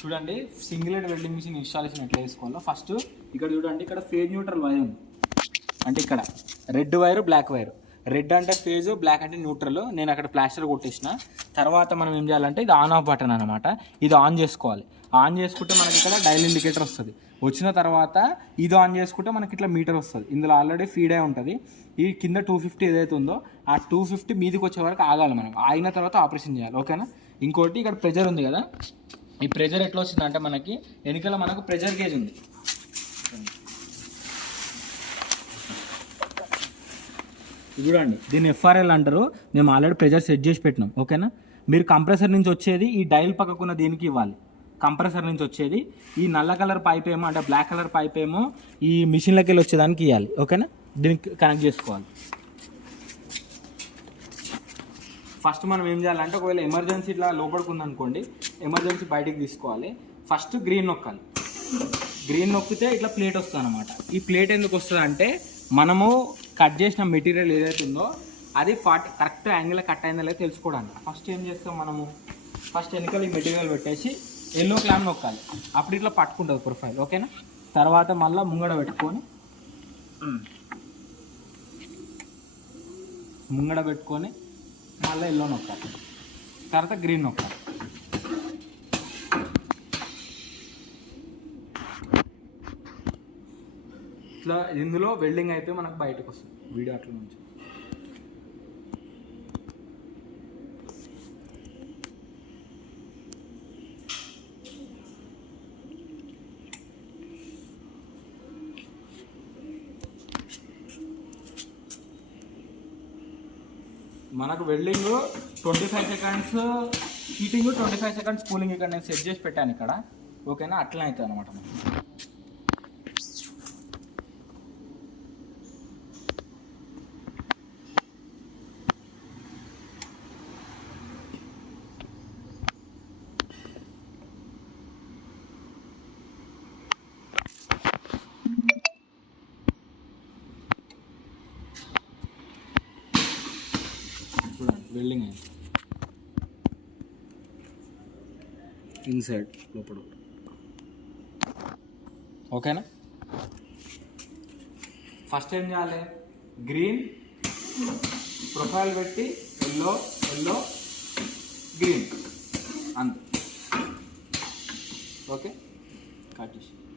చూడండి single welding machine installation ఎట్లా వేసుకోవాలో. ఫస్ట్ ఇక్కడ చూడండి, ఇక్కడ ఫేజ్ న్యూట్రల్ వైర్ ఉంది. అంటే ఇక్కడ red wire black wire, red అంటే ఫేజ్, బ్లాక్ అంటే న్యూట్రల్. నేను అక్కడ ప్లాస్టర్ కొట్టేసిన తర్వాత మనం ఏం చేయాలంటే ఇది ఆన్ ఆఫ్ బటన్ అనమాట. ఇది ఆన్ చేసుకోవాలి. ఆన్ చేసుకుంటే మనకి ఇక్కడ డైల్ ఇండికేటర్ వస్తుంది. వచ్చిన తర్వాత ఇది ఆన్ చేసుకుంటే మనకి ఇట్లా మీటర్ వస్తుంది. ఇందులో ఆల్రెడీ ఫీడ్ అయి ఉంటుంది. ఈ కింద 250 ఏదైతే ఉందో ఆ 250 మీదకి వచ్చే వరకు ఆగాలి మనం. ఆగిన తర్వాత ఆపరేషన్ చేయాలి, ఓకేనా. ఇంకోటి ఇక్కడ ప్రెజర్ ఉంది కదా, ఈ ప్రెజర్ ఎట్లా వచ్చిందంటే మనకి వెనకాల మనకు ప్రెజర్ గేజ్ ఉంది. చూడండి దీన్ని ఎఫ్ఆర్ఎల్ అంటారు. మేము ఆల్రెడీ ప్రెజర్ సెట్ చేసి పెట్టినాం, ఓకేనా. మీరు కంప్రెసర్ నుంచి వచ్చేది ఈ డైల్ పక్కకున్న దీనికి ఇవ్వాలి. కంప్రెసర్ నుంచి వచ్చేది ఈ నల్ల కలర్ పైప్ ఏమో, అంటే బ్లాక్ కలర్ పైప్ ఏమో ఈ మిషన్లోకి వెళ్ళి వచ్చేదానికి ఇవ్వాలి, ఓకేనా. దీనికి కనెక్ట్ చేసుకోవాలి. ఫస్ట్ మనం ఏం చేయాలంటే ఒకవేళ ఎమర్జెన్సీ ఇట్లా లోపలికి ఉందనుకోండి, ఎమర్జెన్సీ బయటికి తీసుకోవాలి. First green నొక్కాలి. గ్రీన్ నొక్కితే ఇట్లా ప్లేట్ వస్తుంది అనమాట. ఈ ప్లేట్ ఎందుకు వస్తుంది అంటే మనము కట్ చేసిన మెటీరియల్ ఏదైతే ఉందో అది కరెక్ట్ యాంగిల్ కట్ అయిందో లేదో తెలుసుకోవడానికి. ఫస్ట్ ఏం చేస్తాం మనము, ఫస్ట్ వెనకాల ఈ మెటీరియల్ పెట్టేసి ఎల్లో క్లామ్ నొక్కాలి. అప్పుడు ఇట్లా పట్టుకుంటుంది ప్రొఫైల్, ఓకేనా. తర్వాత మళ్ళీ ముంగడ పెట్టుకొని మళ్ళీ ఎల్లో నొక్కాలి. తర్వాత గ్రీన్ నొక్కాలి. ఇట్లా ఇందులో వెల్డింగ్ అయిపోయి మనకు బయటకు వస్తుంది వీడియో అట్లా నుంచి. మనకు welding 25 seconds heating, 25 seconds cooling ఇక్కడ నేను సెట్ చేసి పెట్టాను ఇక్కడ, ఓకేనా. అట్లనే అవుతుంది అనమాట మనకి. వెల్డింగ్ అయింది ఇన్సైడ్ లోపల, ఓకేనా. ఫస్ట్ ఏం చేయాలి, గ్రీన్ ప్రొఫైల్ పెట్టి ఎల్లో గ్రీన్ అంతే, ఓకే. కట్ చేసి